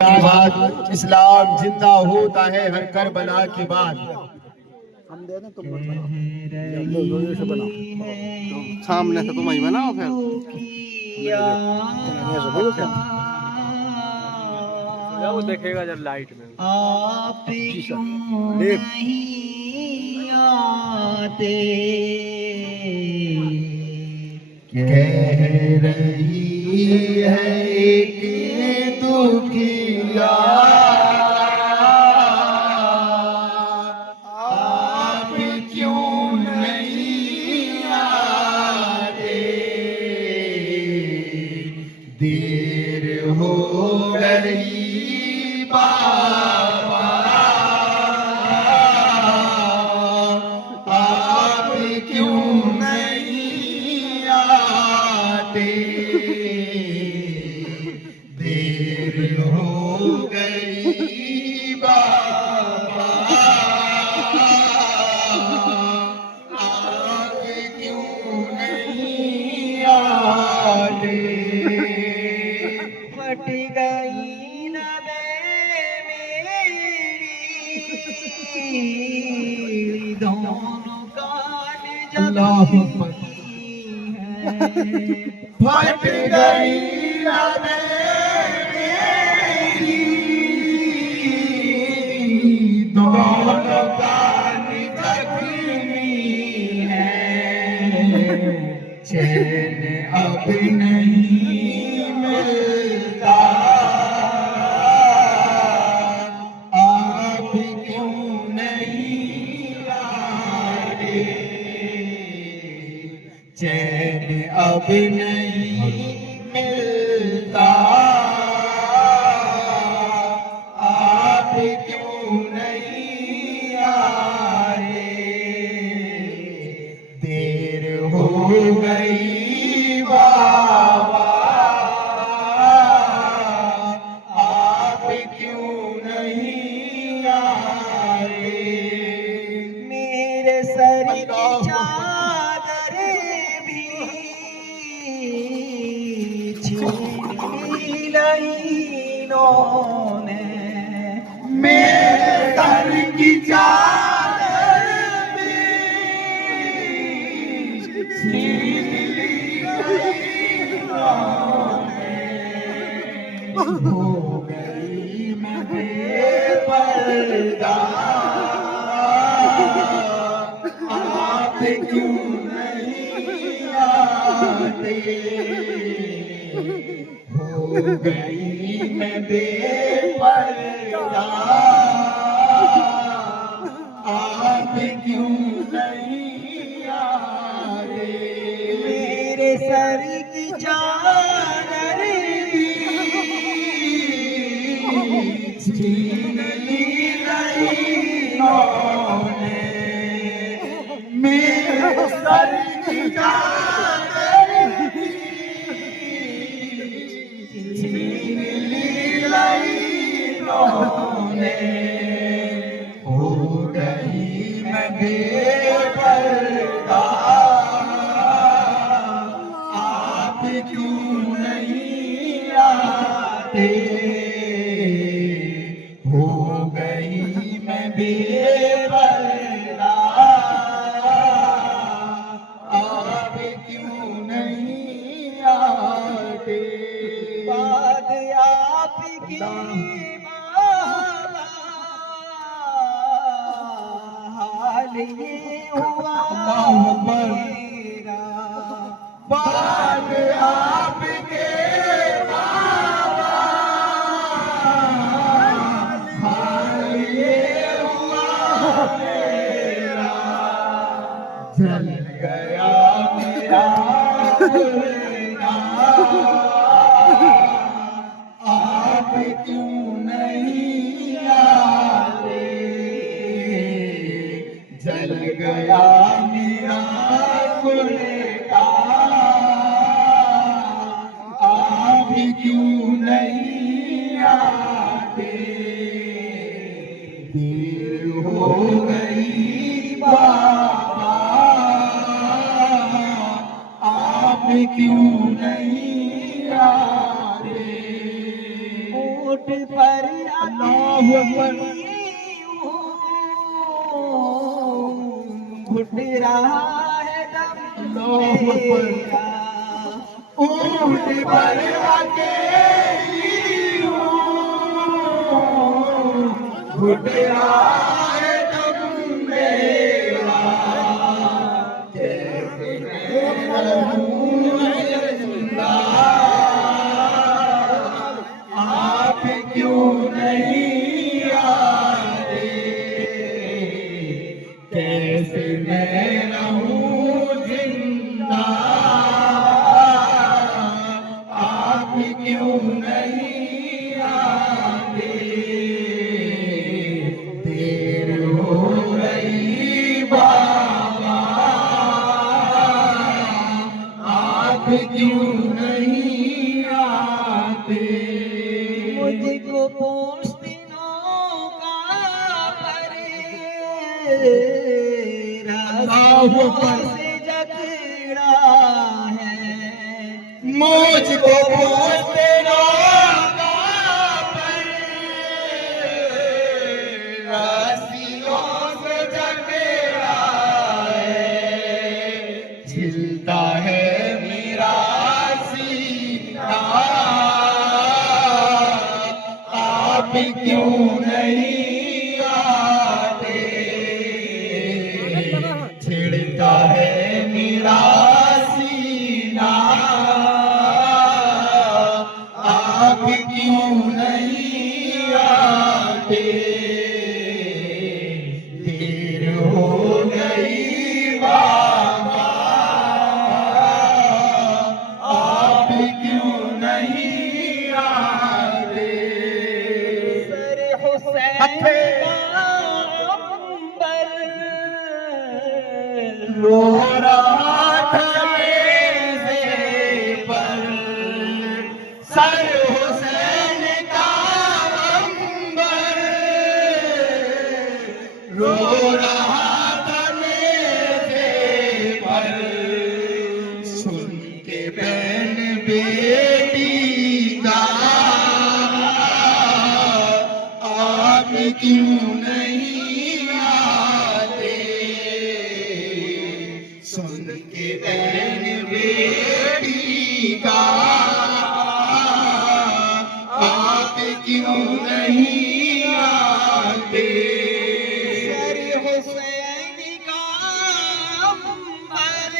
बाद इस्लाम जिंदा होता है हर करबला के बाद। हम दे दें तुम मत बनाओ, लो से बनाओ, तो सामने से तुम ही बनाओ फिर वो देखेगा जब लाइट में आप क्यों नहीं आते, कह रही है एक दुखिया आप क्यों नहीं आते, देर हो गई बाबा आप क्यों नहीं आते, देर हो गई बाबा आप क्यों नहीं आते, फट गई न मेरी दोनों कान जलती हैं, फट गई न मेरी दोनों कान जख्मी हैं, चैन अब नहीं मिलता आप क्यों नहीं आते, चैन अब नहीं मिलता आप क्यों नहीं आए, देर हो गई बाबा आप क्यों नहीं आए, मेरे सर की चादर भी छीन ली लाइनों ने, मेरे सर की चादर भी छीन ली उन्होंने, हो गई मैं बेपर्दा आप क्यों नहीं आते, हो गई मैं बेपर्दा आप क्यों नहीं आते, मेरे सर की चादर भी छीन ली लाइनों ने, मेरे सर की चादर भी छीन ली लाइनों ने, हो गई मैं बेपर्दा आप क्यों नहीं आते, हो गई मैं बेपर्दा आप क्यों नहीं आते, बाद आपकी बाबा हाल ये हुआ मेरा, बाद आपके बाबा हाल ये हुआ मेरा, जल गया मेरा आप क्यों नहीं आते, जल गया मेरा गुलका आप क्यों नहीं आते, देर हो गई बाबा आप क्यों नहीं आते, होठ पर अल्लाहु अकबर। घुट रहा है दम अल्लाहु अकबर। मेरा। ऊँट पर अकेली हूँ, घुट रहा है दम मेरा। कैसे मैं रहूं जिंदा, आप क्यों नहीं आते। कैसे मैं रहूं जिंदा, आप क्यों नहीं आते। देर हो गई बाबा, आप क्यों नहीं आते। मुझको पूछ दिनों का अल्लाहु अकबर। से जकड़ा है। मुझको पूछते रस्सियों से जकड़ा है। झिलता है मेरा सीना, आप क्यों नहीं आते। छिड़ता है मेरा सीना, आप क्यों नहीं आते। देर हो गई बाबा, आप क्यों नहीं आते। सर हुसैन हथे। का अंबर रो रहा था नेज़े पर, सर हुसैन का अंबर रो रहा था नेज़े पर। सुन के बहन बेटी का, आप क्यों नहीं आते। सुन के बहन बेटी का, आप क्यों नहीं आते। सर हुसैन का अंबर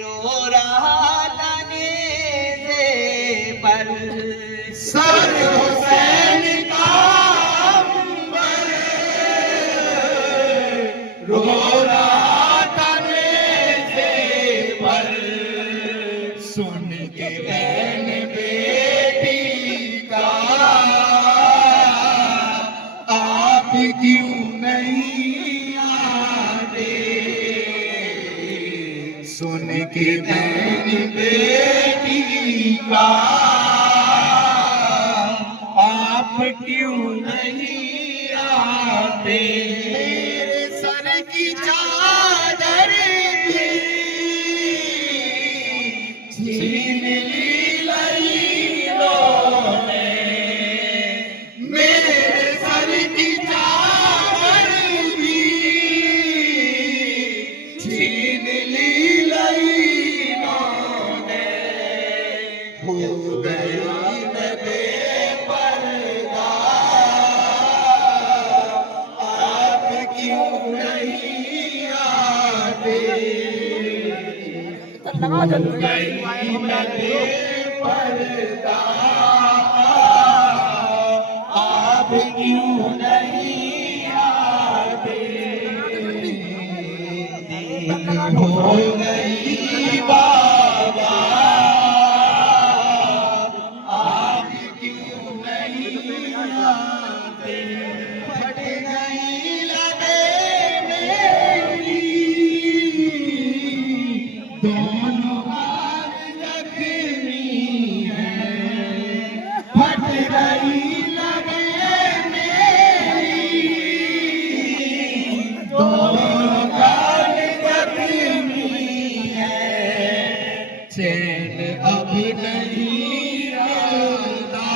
रो रहा था नेज़े पर। सर हुसैन का अंबर रो रहा था नेज़े पर। सुन के बहन बेटी का, आप क्यों नहीं आते। सुन के बहन बेटी का, आप क्यों नहीं आते। मेरे सर की चादर भी छीन ली लईलों ने। मेरे सर की चादर भी छीन ली लईलों ने। हो गया नबे पर्दा, आप क्यों नहीं आते। हो गई नबे पर्दा, आप क्यों नहीं आते। हो गई बाबा, आप क्यों नहीं आते। फट गई लबे मेरी, दोनों हाथ जख्मी हैं। फट गई लबे मेरी, दोनों हाथ जख्मी हैं। चैन अब नहीं आता,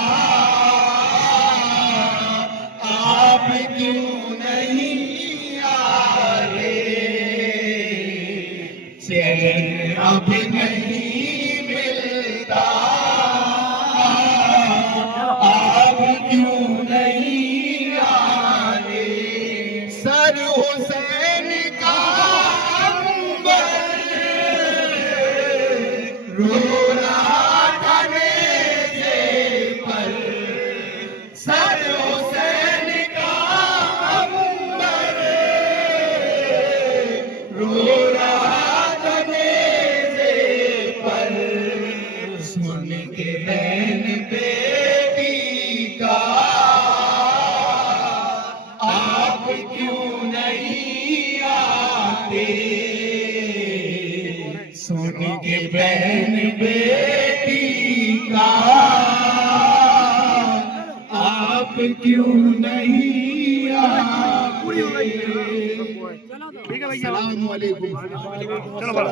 आप क्यों नहीं आए? ठीक है भैया अस्सलाम वालेकुम। चलो बड़ा